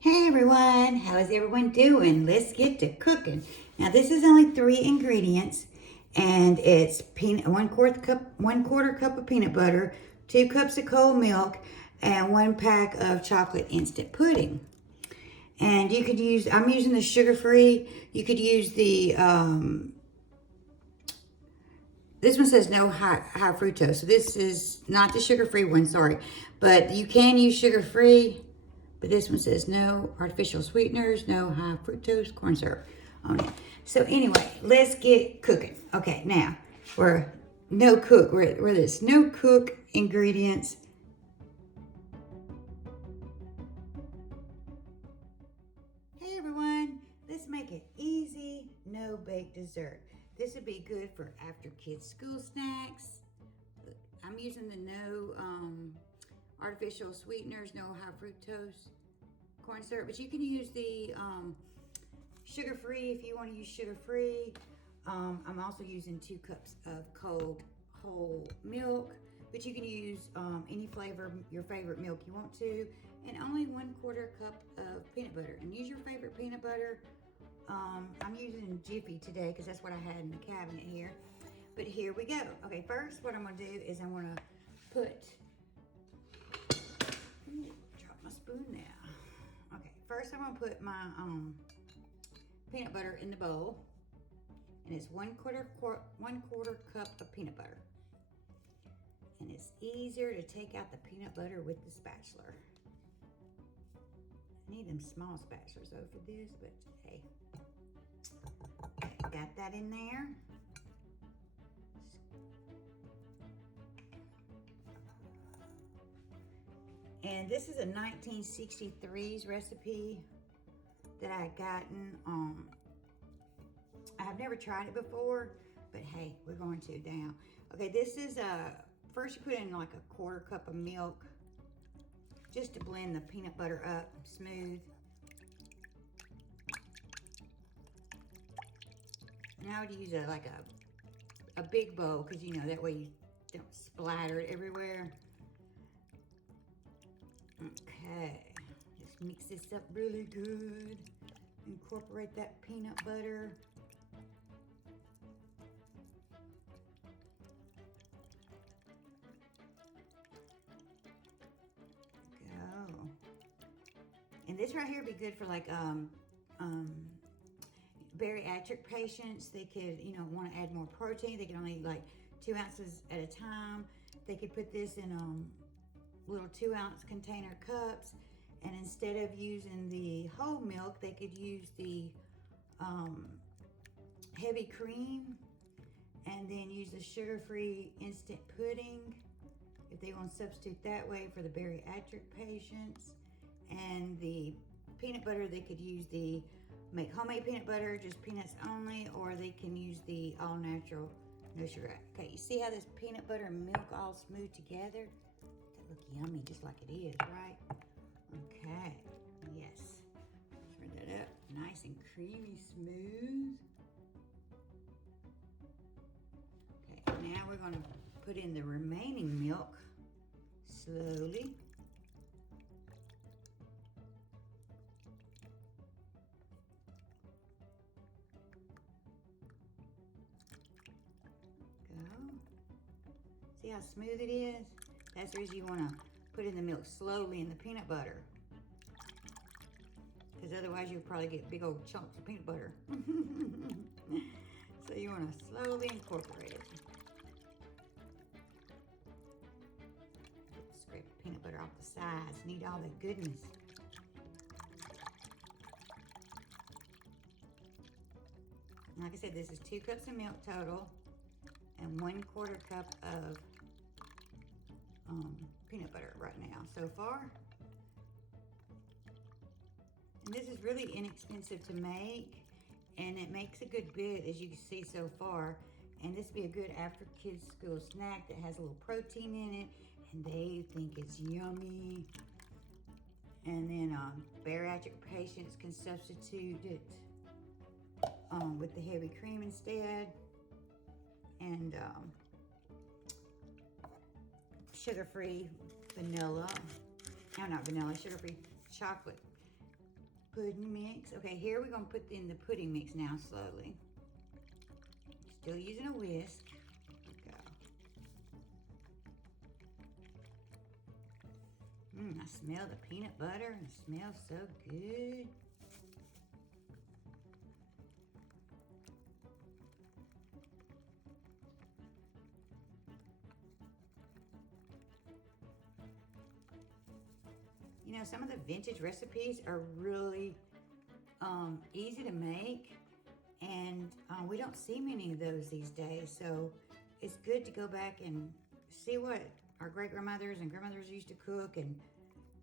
Hey everyone, how is everyone doing? Let's get to cooking. Now this is only 3 ingredients, and it's one quarter cup of peanut butter, 2 cups of cold milk, and 1 pack of chocolate instant pudding. And you could use, I'm using the sugar-free. You could use the this one says no high fructose, so this is not the sugar-free one, sorry, but you can use sugar-free. But this one says no artificial sweeteners, no high fructose corn syrup on it. So anyway, let's get cooking. Okay, now we're we're this no cook ingredients. Hey everyone, let's make an easy no bake dessert. This would be good for after kids school snacks. I'm using the no artificial sweeteners, no high fructose corn syrup, but you can use the sugar-free if you want to use sugar-free. I'm also using 2 cups of cold whole milk, but you can use any flavor, your favorite milk you want to, and only 1/4 cup of peanut butter. And use your favorite peanut butter. I'm using Jiffy today because that's what I had in the cabinet here. But here we go. Okay, first what I'm going to do is I'm going to put, drop my spoon now. Okay, first I'm going to put my peanut butter in the bowl, and it's one quarter cup of peanut butter. And it's easier to take out the peanut butter with the spatula. I need them small spatulas though for this, but hey. Okay, got that in there. And this is a 1963's recipe that I had gotten. I have never tried it before, but hey, we're going to now. Okay, this is first you put in like a quarter cup of milk just to blend the peanut butter up smooth. Now I would use a big bowl because you know that way you don't splatter it everywhere. Okay, just mix this up really good. Incorporate that peanut butter. Go. And this right here would be good for like bariatric patients. They could, you know, want to add more protein. They can only like 2 ounces at a time. They could put this in little 2-ounce container cups, and instead of using the whole milk, they could use the heavy cream, and then use the sugar-free instant pudding if they want to substitute that way for the bariatric patients. And the peanut butter, they could use the make homemade peanut butter, just peanuts only, or they can use the all natural, no sugar. Okay, you see how this peanut butter and milk all smooth together? That look yummy, just like it is, right? Okay, yes. Spread that up, nice and creamy smooth. Okay, now we're going to put in the remaining milk slowly. See how smooth it is? That's the reason you want to put in the milk slowly in the peanut butter, because otherwise you'll probably get big old chunks of peanut butter. So you want to slowly incorporate it. Scrape the peanut butter off the sides. Need all the goodness. Like I said, this is 2 cups of milk total and 1/4 cup of peanut butter right now so far. And this is really inexpensive to make, and it makes a good bit, as you can see so far. And this would be a good after kids school snack that has a little protein in it, and they think it's yummy. And then bariatric patients can substitute it with the heavy cream instead. And sugar-free vanilla, no, not vanilla, sugar-free chocolate pudding mix. Okay, here we're gonna put in the pudding mix now slowly. Still using a whisk. Go. I smell the peanut butter and it smells so good. You know, some of the vintage recipes are really easy to make, and we don't see many of those these days. So it's good to go back and see what our great grandmothers and grandmothers used to cook, and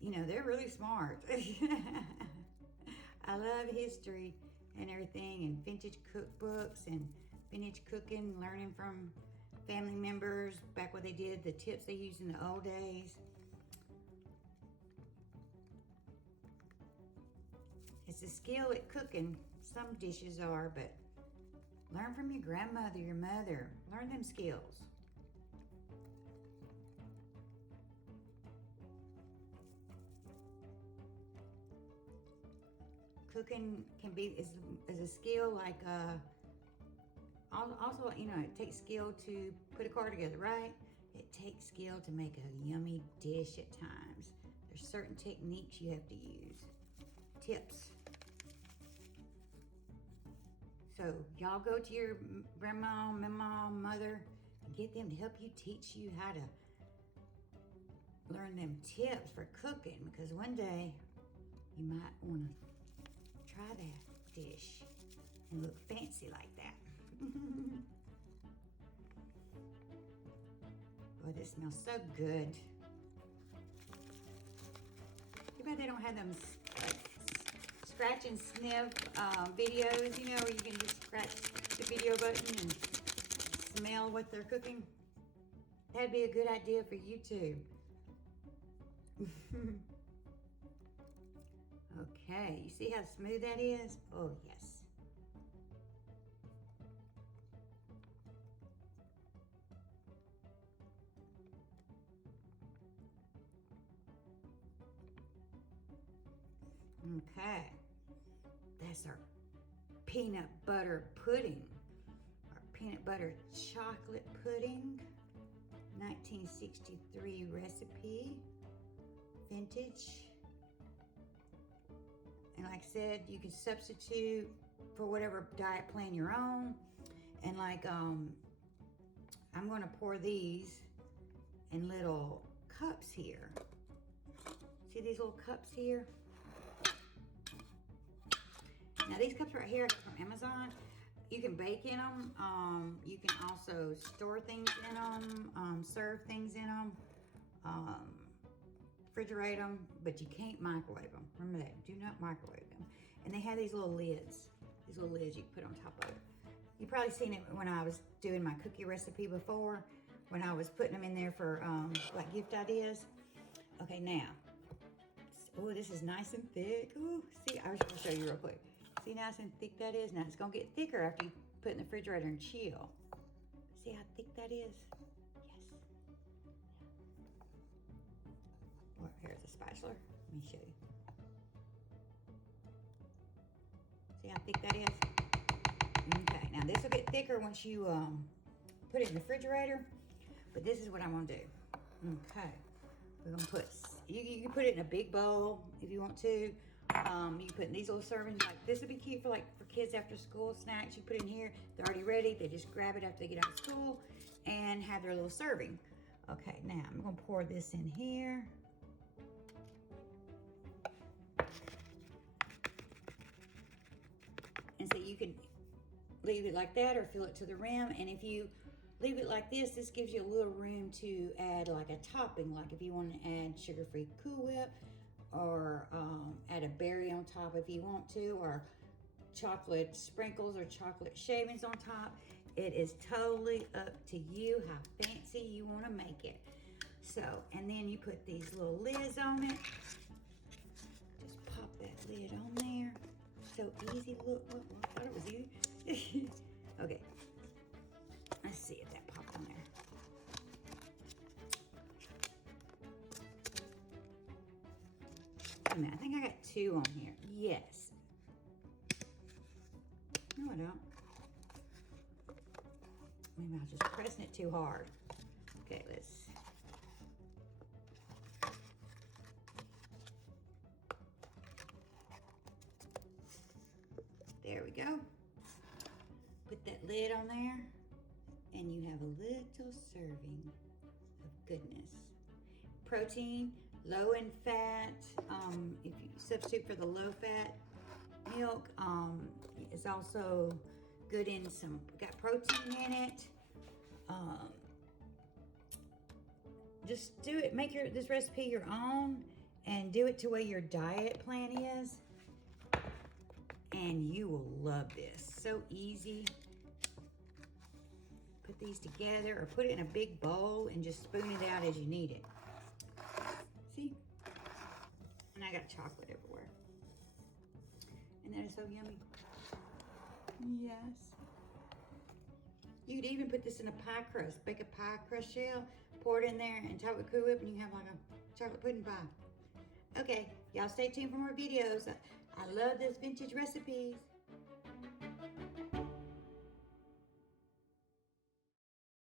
you know, they're really smart. I love history and everything, and vintage cookbooks and vintage cooking, learning from family members back what they did, the tips they used in the old days. It's a skill at cooking. Some dishes are, but learn from your grandmother, your mother. Learn them skills. Cooking can be is a skill like also, you know, it takes skill to put a car together, right? It takes skill to make a yummy dish at times. There's certain techniques you have to use. Tips. So y'all go to your grandma, mama, mother, and get them to help you, teach you how to learn them tips for cooking, because one day you might want to try that dish and look fancy like that. Boy, this smells so good. Too bad they don't have them like scratch and sniff videos, you know, where you can just scratch the video button and smell what they're cooking. That'd be a good idea for YouTube. Okay, you see how smooth that is? Oh, yes. Okay, that's our peanut butter pudding, our peanut butter chocolate pudding, 1963 recipe, vintage. And like I said, you can substitute for whatever diet plan you're on. And like, I'm gonna pour these in little cups here. See these little cups here? Now these cups right here I got from Amazon. You can bake in them. You can also store things in them, serve things in them, refrigerate them, but you can't microwave them. Remember that, do not microwave them. And they have these little lids. These little lids you can put on top of it. You've probably seen it when I was doing my cookie recipe before, when I was putting them in there for like gift ideas. Okay, now, oh, this is nice and thick. Oh, see, I was gonna show you real quick. See how nice and thick that is? Now it's gonna get thicker after you put it in the refrigerator and chill. See how thick that is? Yes. Well, here's a spatula. Let me show you. See how thick that is? Okay, now this will get thicker once you put it in the refrigerator, but this is what I'm gonna do. Okay, we're gonna put, you can put it in a big bowl if you want to. You can put in these little servings, like this would be cute for kids after school snacks. You put it in here, they're already ready. They just grab it after they get out of school and have their little serving. Okay, now I'm gonna pour this in here. And so you can leave it like that or fill it to the rim. And if you leave it like this, this gives you a little room to add like a topping, like if you want to add sugar-free Cool Whip, or add a berry on top if you want to, or chocolate sprinkles or chocolate shavings on top. It is totally up to you how fancy you want to make it. So, and then you put these little lids on it. Just pop that lid on there. So easy. Look, I thought it was you. Okay, let's see if that popped on there. I think I got two on here. Yes, was just pressing it too hard. Okay, let's. There we go. Put that lid on there, and you have a little serving of goodness. Protein, low in fat. If you substitute for the low fat milk, it's also good in some, got protein in it. Just do it, make this recipe your own, and do it to where your diet plan is, and you will love this. So easy. Put these together or put it in a big bowl and just spoon it out as you need it. See? And I got chocolate everywhere. And that is so yummy. Yes. You could even put this in a pie crust. Bake a pie crust shell, pour it in there, and top it with Cool Whip, and you have like a chocolate pudding pie. Okay, y'all stay tuned for more videos. I love those vintage recipes.